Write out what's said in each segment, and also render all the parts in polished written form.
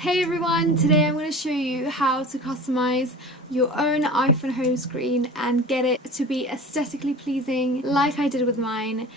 Hey everyone, today I'm going to show you how to customize your own iPhone home screen and get it to be aesthetically pleasing like I did with mine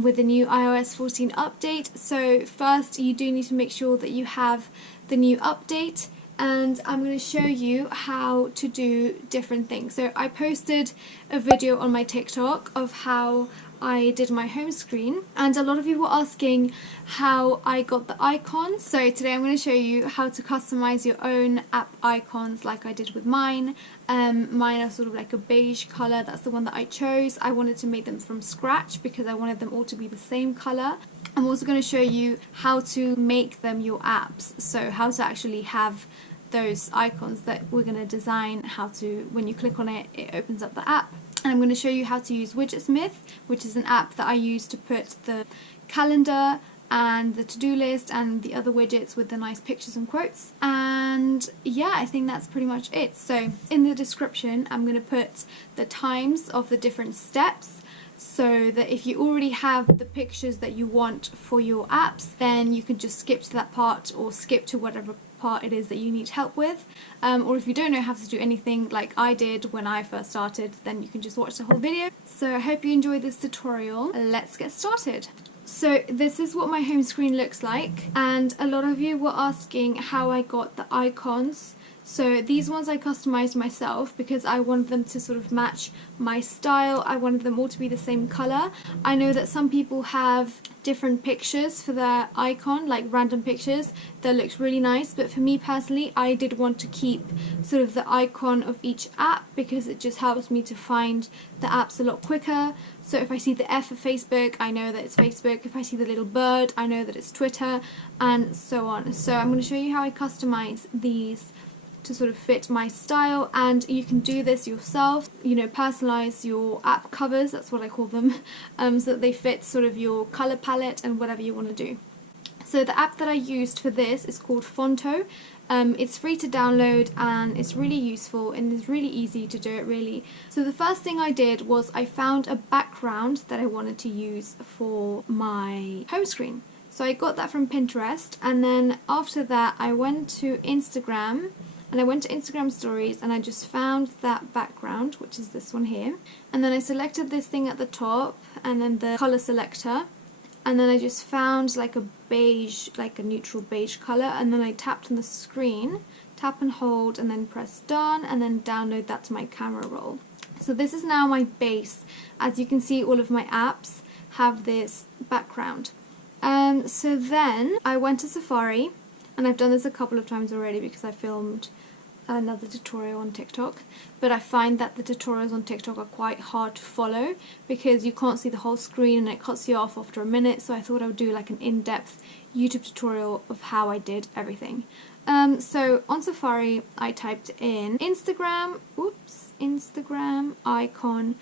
with the new iOS 14 update. So first you do need to make sure that you have the new update, and I'm going to show you how to do different things. So I posted a video on my TikTok of how I did my home screen, and a lot of you were asking how I got the icons. So today I'm going to show you how to customize your own app icons like I did with mine. Mine are sort of like a beige color. That's the one that I chose. I wanted to make them from scratch because I wanted them all to be the same color. I'm also going to show you how to make them your apps, so how to actually have those icons that we're going to design, how to, when you click on it, it opens up the app. And I'm going to show you how to use Widgetsmith, which is an app that I use to put the calendar and the to-do list and the other widgets with the nice pictures and quotes. And yeah, I think that's pretty much it. So in the description I'm going to put the times of the different steps, so that if you already have the pictures that you want for your apps, then you can just skip to that part or skip to whatever part it is that you need help with, or if you don't know how to do anything like I did when I first started, then you can just watch the whole video. So I hope you enjoyed this tutorial. Let's get started. So this is what my home screen looks like, and a lot of you were asking how I got the icons. So these ones I customized myself because I wanted them to sort of match my style. I wanted them all to be the same color. I know that some people have different pictures for their icon, like random pictures that looks really nice, but for me personally I did want to keep sort of the icon of each app because it just helps me to find the apps a lot quicker. So if I see the F for Facebook, I know that it's Facebook. If I see the little bird, I know that it's Twitter, and so on. So I'm going to show you how I customize these to sort of fit my style, and you can do this yourself, you know, personalize your app covers, that's what I call them, so that they fit sort of your color palette and whatever you want to do. So the app that I used for this is called Fonto. It's free to download and it's really useful and it's really easy to do it really. So the first thing I did was I found a background that I wanted to use for my home screen. So I got that from Pinterest, and then after that I went to Instagram. And I went to Instagram stories and I just found that background, which is this one here. And then I selected this thing at the top and then the color selector. And then I just found like a beige, like a neutral beige color. And then I tapped on the screen, tap and hold, and then press done, and then download that to my camera roll. So this is now my base. As you can see, all of my apps have this background. So then I went to Safari. And I've done this a couple of times already because I filmed another tutorial on TikTok, but I find that the tutorials on TikTok are quite hard to follow because you can't see the whole screen and it cuts you off after a minute, so I thought I would do like an in-depth YouTube tutorial of how I did everything. So on Safari I typed in Instagram icon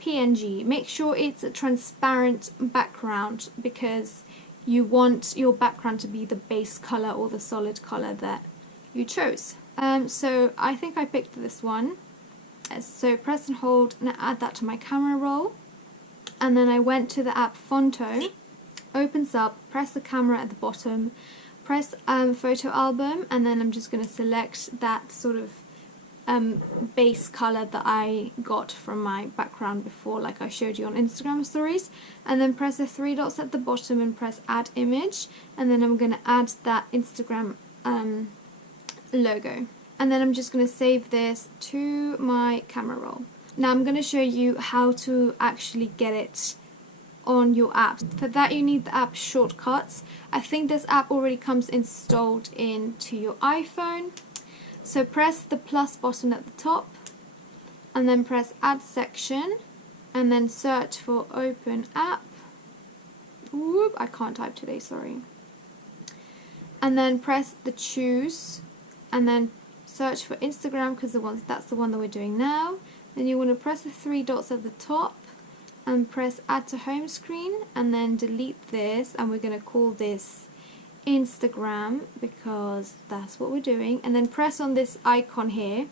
PNG. Make sure it's a transparent background because you want your background to be the base color or the solid color that you chose. So I think I picked this one. So press and hold and add that to my camera roll. And then I went to the app Fonto, opens up, press the camera at the bottom, press photo album, and then I'm just going to select that sort of base color that I got from my background before, like I showed you on Instagram stories, and then press the three dots at the bottom and press add image, and then I'm going to add that Instagram logo, and then I'm just going to save this to my camera roll. Now I'm going to show you how to actually get it on your app. For that you need the app shortcuts. I think this app already comes installed into your iPhone. So press the plus button at the top and then press add section and then search for open app. Whoop, I can't type today, sorry. And then press the choose and then search for Instagram because that's the one that we're doing now. Then you want to press the three dots at the top and press add to home screen and then delete this, and we're going to call this Instagram because that's what we're doing, and then press on this icon here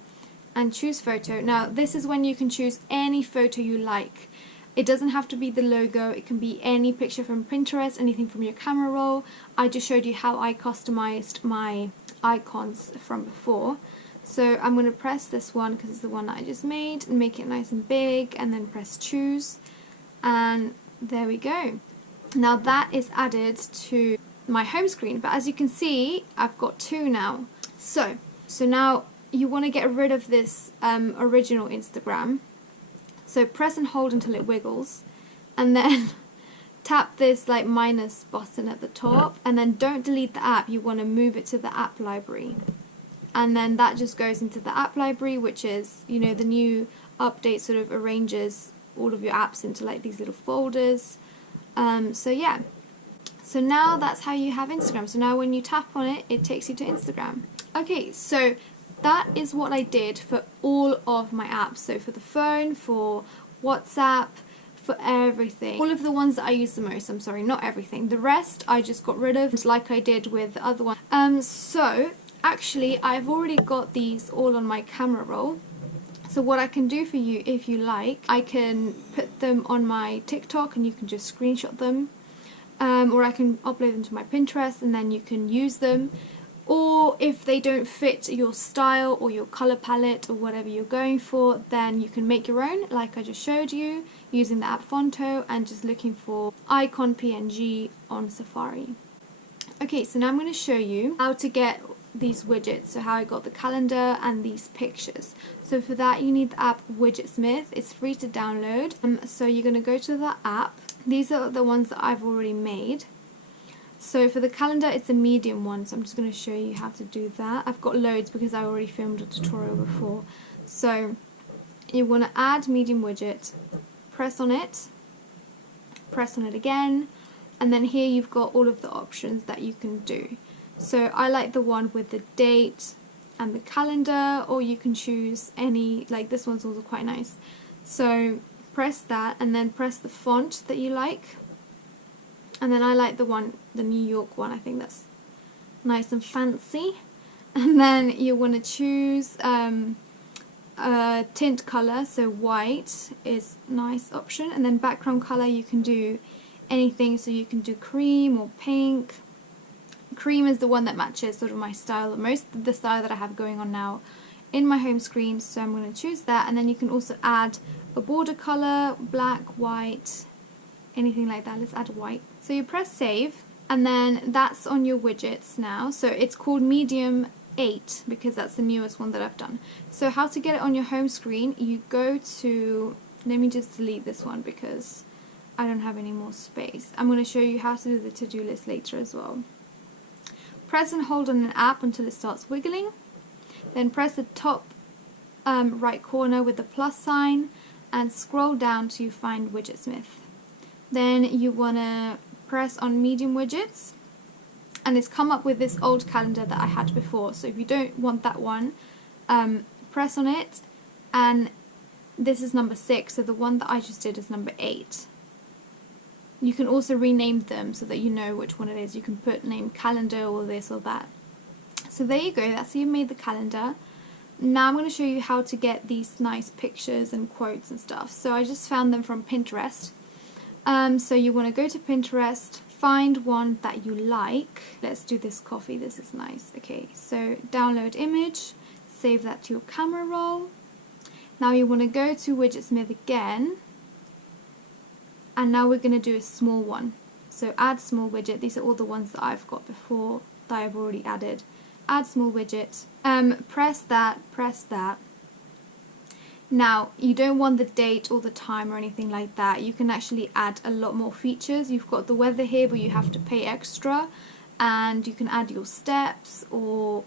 and choose photo. Now this is when you can choose any photo you like. It doesn't have to be the logo, it can be any picture from Pinterest, anything from your camera roll. I just showed you how I customized my icons from before. So I'm going to press this one because it's the one that I just made and make it nice and big, and then press choose, and there we go. Now that is added to my home screen, but as you can see I've got two now. So now you want to get rid of this original Instagram. So press and hold until it wiggles, and then tap this like minus button at the top, and then don't delete the app, you want to move it to the app library. And then that just goes into the app library, which is, you know, the new update sort of arranges all of your apps into like these little folders. So yeah, so now that's how you have Instagram. So now when you tap on it, it takes you to Instagram. Okay, so that is what I did for all of my apps. So for the phone, for WhatsApp, for everything. All of the ones that I use the most, I'm sorry, not everything. The rest I just got rid of, like I did with the other one. So actually I've already got these all on my camera roll. So what I can do for you, if you like, I can put them on my TikTok and you can just screenshot them. Or I can upload them to my Pinterest and then you can use them. Or if they don't fit your style or your color palette or whatever you're going for, then you can make your own, like I just showed you, using the app Fonto and just looking for icon PNG on Safari. Okay, so now I'm going to show you how to get these widgets, so how I got the calendar and these pictures. So for that you need the app Widgetsmith. It's free to download. So you're going to go to the app. These are the ones that I've already made. So for the calendar it's a medium one, so I'm just going to show you how to do that. I've got loads because I already filmed a tutorial before. So you want to add medium widget, press on it again, and then here you've got all of the options that you can do. So I like the one with the date and the calendar, or you can choose any, like this one's also quite nice. So press that and then press the font that you like. And then I like the one, the New York one, I think that's nice and fancy. And then you want to choose a tint color, so white is a nice option. And then background color you can do anything, so you can do cream or pink. Cream is the one that matches sort of my style the most, the style that I have going on now in my home screen, so I'm going to choose that. And then you can also add a border color, black, white, anything like that. Let's add white. So you press save, and then that's on your widgets now. So it's called Medium 8 because that's the newest one that I've done. So how to get it on your home screen, you go to, let me just delete this one because I don't have any more space. I'm going to show you how to do the to-do list later as well. Press and hold on an app until it starts wiggling. Then press the top right corner with the plus sign and scroll down till you find Widgetsmith. Then you want to press on medium widgets, and it's come up with this old calendar that I had before. So if you don't want that one, press on it, and this is number 6, so the one that I just did is number 8. You can also rename them so that you know which one it is. You can put name calendar or this or that. So there you go, that's how you made the calendar. Now I'm going to show you how to get these nice pictures and quotes and stuff. So I just found them from Pinterest. So you want to go to Pinterest, find one that you like. Let's do this coffee, this is nice. Okay, so download image, save that to your camera roll. Now you want to go to Widgetsmith again. And now we're going to do a small one. So add small widget. These are all the ones that I've got before that I've already added. Add small widget. Press that. Now you don't want the date or the time or anything like that. You can actually add a lot more features. You've got the weather here, but you have to pay extra. And you can add your steps or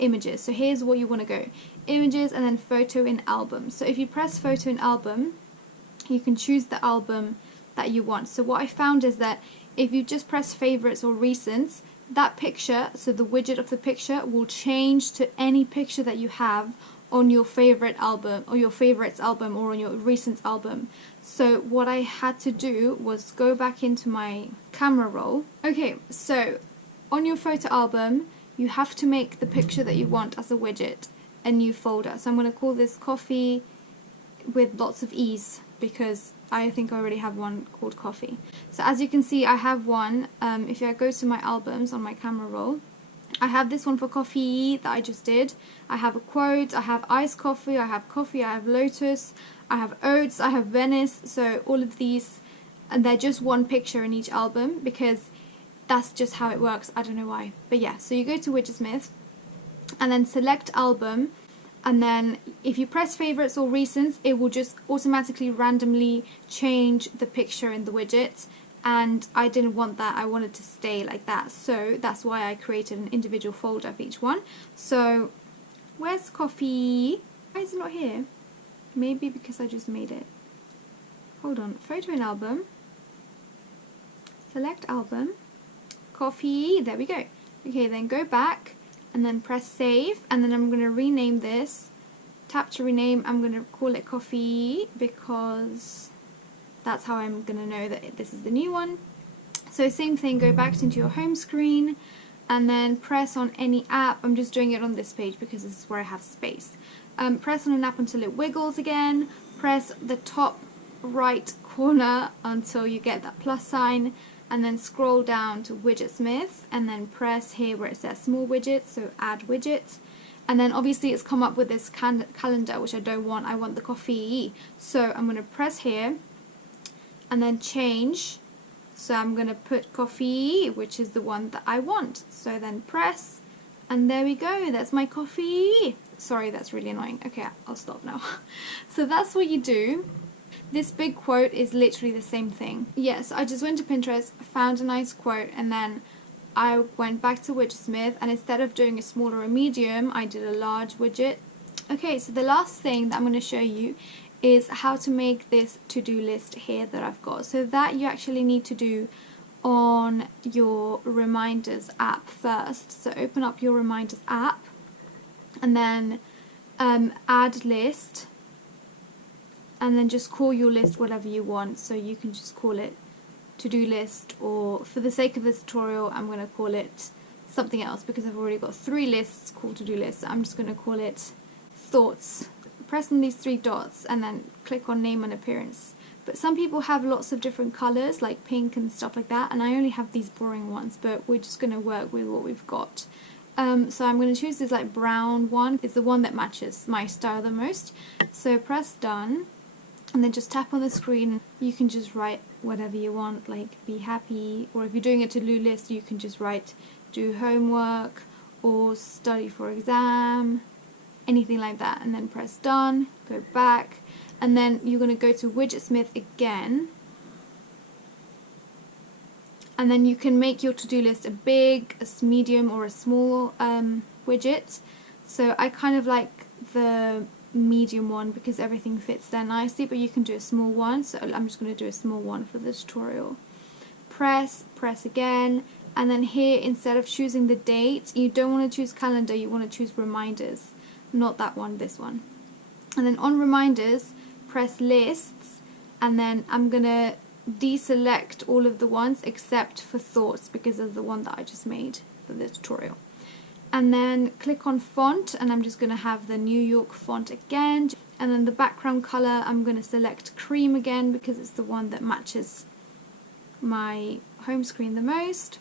images. So here's what you want to go. Images and then photo in album. So if you press photo in album, you can choose the album that you want. So what I found is that if you just press favorites or recents, that picture, so the widget of the picture, will change to any picture that you have on your favorite album or your favorites album or on your recent album. So what I had to do was go back into my camera roll. Okay, so on your photo album you have to make the picture that you want as a widget a new folder. So I'm going to call this coffee with lots of E's, because I think I already have one called coffee. So as you can see, I have one. If I go to my albums on my camera roll, I have this one for coffee that I just did. I have a quote, I have iced coffee, I have lotus, I have oats, I have Venice. So all of these, and they're just one picture in each album because that's just how it works. I don't know why. But yeah, so you go to Widgetsmith and then select album, and then if you press favorites or recents, it will just automatically randomly change the picture in the widget, and I didn't want that. I wanted to stay like that, so that's why I created an individual folder for each one. So where's coffee? Why is it not here? Maybe because I just made it. Hold on, photo and album, select album, coffee, there we go. Okay, then go back and then press save, and then I'm going to rename this. Tap to rename. I'm going to call it coffee because that's how I'm going to know that this is the new one. So same thing, go back into your home screen and then press on any app. I'm just doing it on this page because this is where I have space. Press on an app until it wiggles again. Press the top right corner until you get that plus sign, and then scroll down to Widgetsmith and then press here where it says small widgets, so add widget. And then obviously it's come up with this calendar, which I don't want. I want the coffee. So I'm going to press here and then change. So I'm going to put coffee, which is the one that I want. So then press, and there we go. That's my coffee. Sorry, that's really annoying. Okay, I'll stop now. So that's what you do. This big quote is literally the same thing. Yes, I just went to Pinterest, found a nice quote, and then I went back to Widgetsmith, and instead of doing a small or a medium, I did a large widget. Okay, so the last thing that I'm going to show you is how to make this to-do list here that I've got. So that you actually need to do on your Reminders app first. So open up your Reminders app and then add list, and then just call your list whatever you want. So you can just call it to-do list, or for the sake of this tutorial I'm going to call it something else because I've already got 3 lists called to-do lists. I'm just going to call it thoughts. Press on these 3 dots and then click on name and appearance. But some people have lots of different colours like pink and stuff like that, and I only have these boring ones, but we're just going to work with what we've got. So I'm going to choose this like brown one. It's the one that matches my style the most. So press done. And then just tap on the screen. You can just write whatever you want, like be happy, or if you're doing a to-do list, you can just write do homework or study for exam, anything like that, and then press done, go back, and then you're going to go to Widgetsmith again, and then you can make your to-do list a big, a medium, or a small widget. So I kind of like the medium one because everything fits there nicely, but you can do a small one, so I'm just going to do a small one for the tutorial. Press again, and then here instead of choosing the date, you don't want to choose calendar, you want to choose reminders, not that one, this one. And then on reminders, press lists, and then I'm going to deselect all of the ones except for thoughts because of the one that I just made for the tutorial. And then click on font, and I'm just going to have the New York font again. And then the background colour, I'm going to select cream again because it's the one that matches my home screen the most.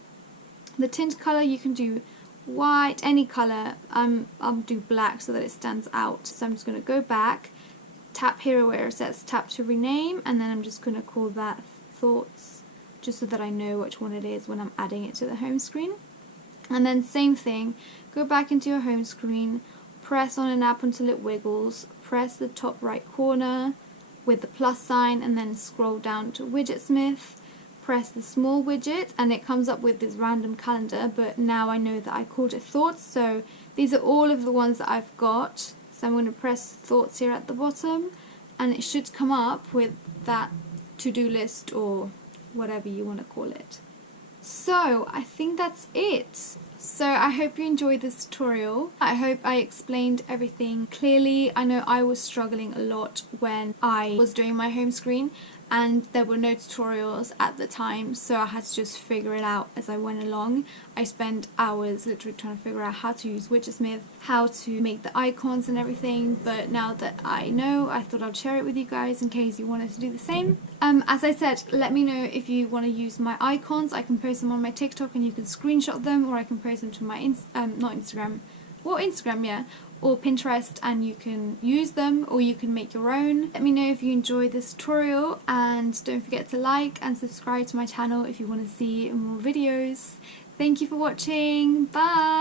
The tint colour, you can do white, any colour. I'll do black so that it stands out. So I'm just going to go back, tap here where it says tap to rename, and then I'm just going to call that thoughts, just so that I know which one it is when I'm adding it to the home screen. And then same thing, go back into your home screen, press on an app until it wiggles, press the top right corner with the plus sign, and then scroll down to Widgetsmith, press the small widget, and it comes up with this random calendar, but now I know that I called it thoughts, so these are all of the ones that I've got. So I'm going to press thoughts here at the bottom, and it should come up with that to-do list or whatever you want to call it. So I think that's it. So I hope you enjoyed this tutorial. I hope I explained everything clearly. I know I was struggling a lot when I was doing my home screen. and there were no tutorials at the time, so I had to just figure it out as I went along. I spent hours literally trying to figure out how to use Widgetsmith, how to make the icons and everything, but now that I know, I thought I'd share it with you guys in case you wanted to do the same. As I said, let me know if you want to use my icons. I can post them on my TikTok and you can screenshot them, or I can post them to my Instagram, yeah, or Pinterest, and you can use them, or you can make your own. Let me know if you enjoyed this tutorial, and don't forget to like and subscribe to my channel if you want to see more videos. Thank you for watching. Bye!